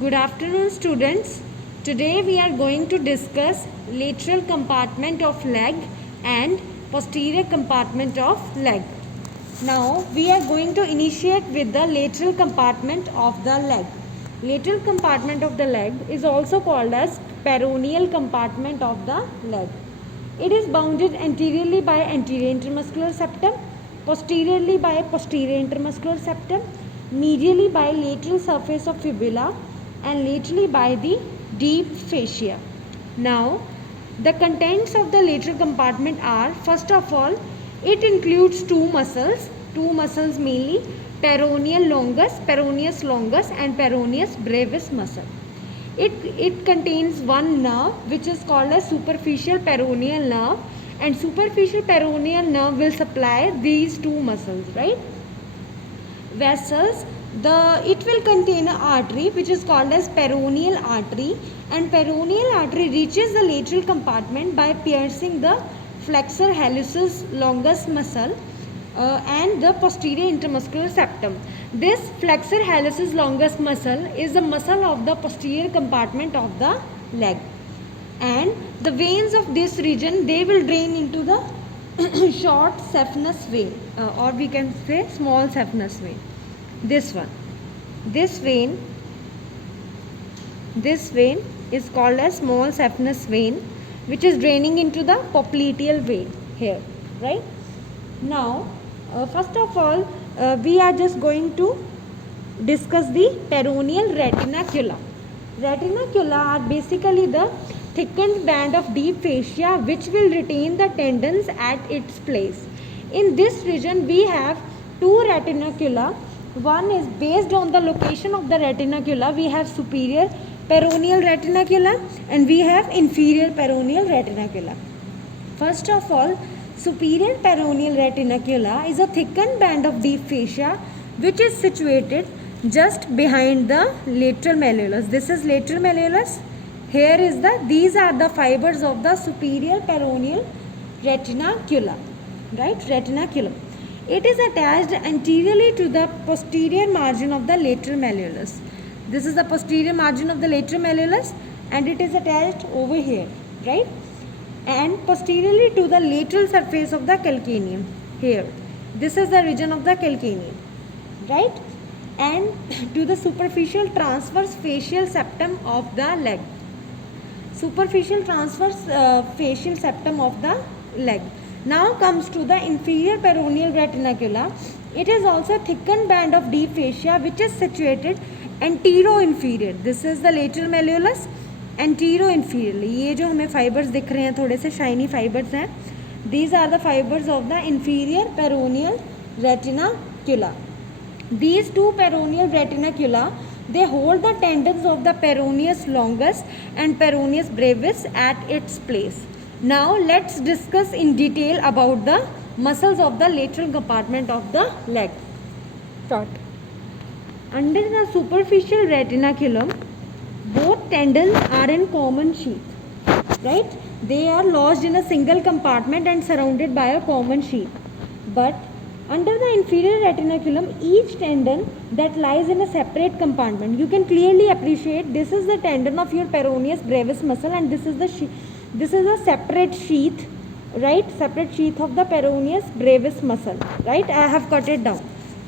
Good afternoon, students. Today we are going to discuss lateral compartment of leg and posterior compartment of leg. Now we are going to initiate with the lateral compartment of the leg. Lateral compartment of the leg is also called as peroneal compartment of the leg. It is bounded anteriorly by anterior intermuscular septum, posteriorly by posterior intermuscular septum, medially by lateral surface of fibula, and laterally by the deep fascia. Now, the contents of the lateral compartment are, first of all, it includes two muscles mainly, Peroneus longus and Peroneus brevis muscle. It contains one nerve which is called as superficial peroneal nerve, and superficial peroneal nerve will supply these two muscles, right? Vessels, it will contain an artery which is called as peroneal artery, and peroneal artery reaches the lateral compartment by piercing the flexor hallucis longus muscle and the posterior intermuscular septum. This flexor hallucis longus muscle is the muscle of the posterior compartment of the leg, and the veins of this region, they will drain into the short saphenous vein, or we can say small saphenous vein. This vein is called as small saphenous vein, which is draining into the popliteal vein here, right? Now, first of all, we are just going to discuss the peroneal retinacula. Retinacula are basically the thickened band of deep fascia which will retain the tendons at its place. In this region, we have two retinacula. One is based on the location of the retinacula. We have superior peroneal retinacula and we have inferior peroneal retinacula. First of all, superior peroneal retinacula is a thickened band of deep fascia which is situated just behind the lateral malleolus. This is lateral malleolus. Here is these are the fibers of the superior peroneal retinacula, right? Retinaculum. It is attached anteriorly to the posterior margin of the lateral malleolus. This is the posterior margin of the lateral malleolus and it is attached over here, right? And posteriorly to the lateral surface of the calcaneum here. This is the region of the calcaneum, right? And to the superficial transverse facial septum of the leg. Superficial transverse facial septum of the leg. Now comes to the inferior peroneal retinacula. It is also a thickened band of deep fascia which is situated antero-inferior. This is the lateral malleolus, antero-inferiorly. ये जो हमें fibers दिख रहे हैं थोड़े से shiny fibers हैं. These are the fibers of the inferior peroneal retinacula. These two peroneal retinacula, they hold the tendons of the Peroneus longus and Peroneus brevis at its place. Now let's discuss in detail about the muscles of the lateral compartment of the leg. Start. Under the superficial retinaculum, both tendons are in common sheath, right? They are lodged in a single compartment and surrounded by a common sheath. But under the inferior retinaculum, each tendon that lies in a separate compartment. You can clearly appreciate this is the tendon of your Peroneus brevis muscle and this is a separate sheath, right? Separate sheath of the Peroneus brevis muscle, right? I have cut it down.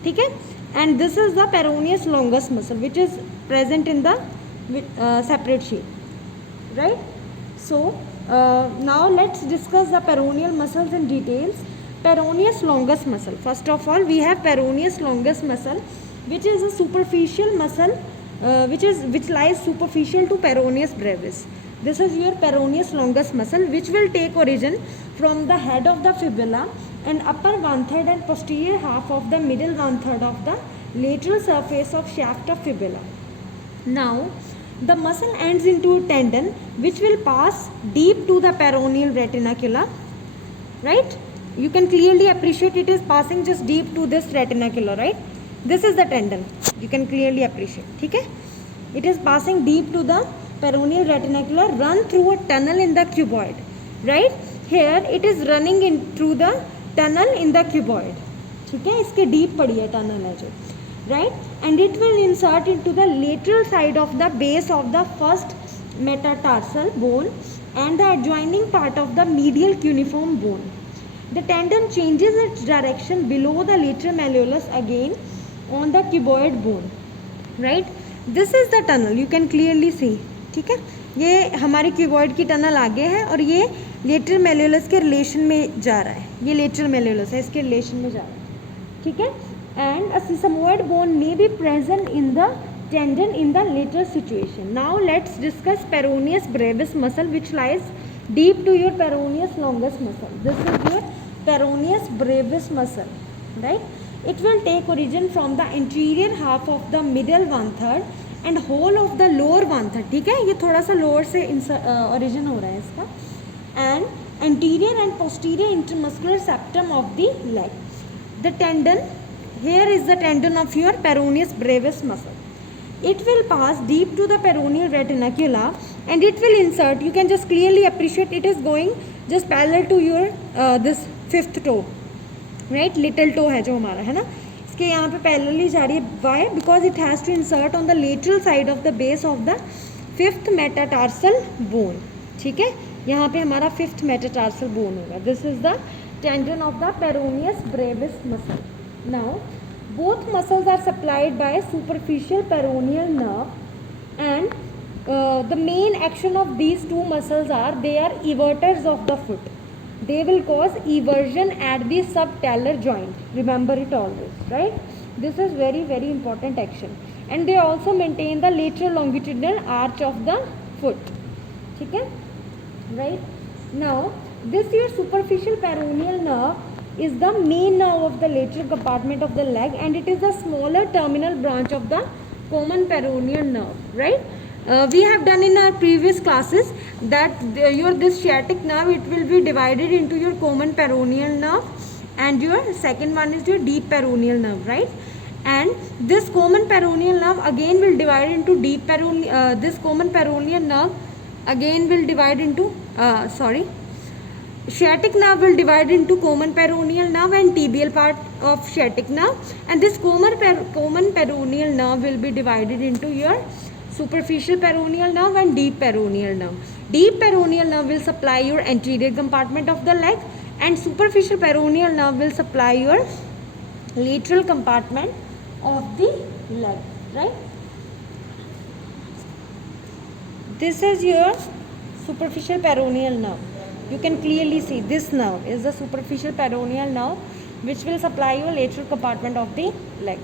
Okay? And this is the Peroneus longus muscle which is present in the separate sheath, right? So, now let's discuss the peroneal muscles in details. Peroneus longus muscle. First of all, we have Peroneus longus muscle, which is a superficial muscle, which lies superficial to Peroneus brevis. This is your Peroneus longus muscle, which will take origin from the head of the fibula and upper 1/3 and posterior half of the middle 1/3 of the lateral surface of shaft of fibula. Now, the muscle ends into a tendon which will pass deep to the peroneal retinacula, right? You can clearly appreciate it is passing just deep to this retinacula, right? This is the tendon. You can clearly appreciate. Okay? It is passing deep to the peroneal retinacula, run through a tunnel in the cuboid, right? Here it is running in through the tunnel in the cuboid. ठीक है, इसके deep पड़ी है tunnel है जो. right? And it will insert into the lateral side of the base of the first metatarsal bone and the adjoining part of the medial cuneiform bone. The tendon changes its direction below the lateral malleolus again on the cuboid bone, right? This is the tunnel, you can clearly see. ठीक है, ये हमारे cuboid की tunnel आगे है और ये lateral मेल्यूलस के रिलेशन में जा रहा है, ये लेटरल मेल्यूलस है, इसके रिलेशन में जा रहा है, ठीक है. And a sesamoid bone may be present in the tendon in the lateral situation. Now let's discuss peroneus brevis muscle, which lies deep to your peroneus longus muscle. This is your peroneus brevis muscle, right? It will take origin from the anterior half of the middle 1/3 and whole of the lower 1/3. ठीक है, ये थोड़ा सा lower से origin हो रहा है इसका. And anterior and posterior intermuscular septum of the leg. The tendon, here is the tendon of your peroneus brevis muscle. It will pass deep to the peroneal reticula and it will insert, you can just clearly appreciate it is going just parallel to your this fifth toe, right? Little toe है जो हमारा है ना, इसके यहाँ पे parallelly जा रही है. Why? Because it has to insert on the lateral side of the base of the fifth metatarsal bone. ठीक है, यहाँ पे हमारा fifth metatarsal bone होगा. This is the tendon of the peroneus brevis muscle. Now both muscles are supplied by a superficial peroneal nerve and the main action of these two muscles are, they are everters of the foot. They will cause eversion at the subtalar joint. Remember it always, right? This is very very important action. And they also maintain the lateral longitudinal arch of the foot. ठीक है, right? Now this your superficial peroneal nerve is the main nerve of the lateral compartment of the leg and it is the smaller terminal branch of the common peroneal nerve, right? We have done in our previous classes that your this sciatic nerve, it will be divided into your common peroneal nerve and your second one is your deep peroneal nerve, right? And this common peroneal nerve again will divide into deep peroneal, this common peroneal nerve again will divide into sciatic nerve will divide into common peroneal nerve and tibial part of sciatic nerve, and this common peroneal nerve will be divided into your superficial peroneal nerve and deep peroneal nerve. Deep peroneal nerve will supply your anterior compartment of the leg and superficial peroneal nerve will supply your lateral compartment of the leg, right? This is your superficial peroneal nerve. You can clearly see this nerve is the superficial peroneal nerve which will supply your lateral compartment of the leg.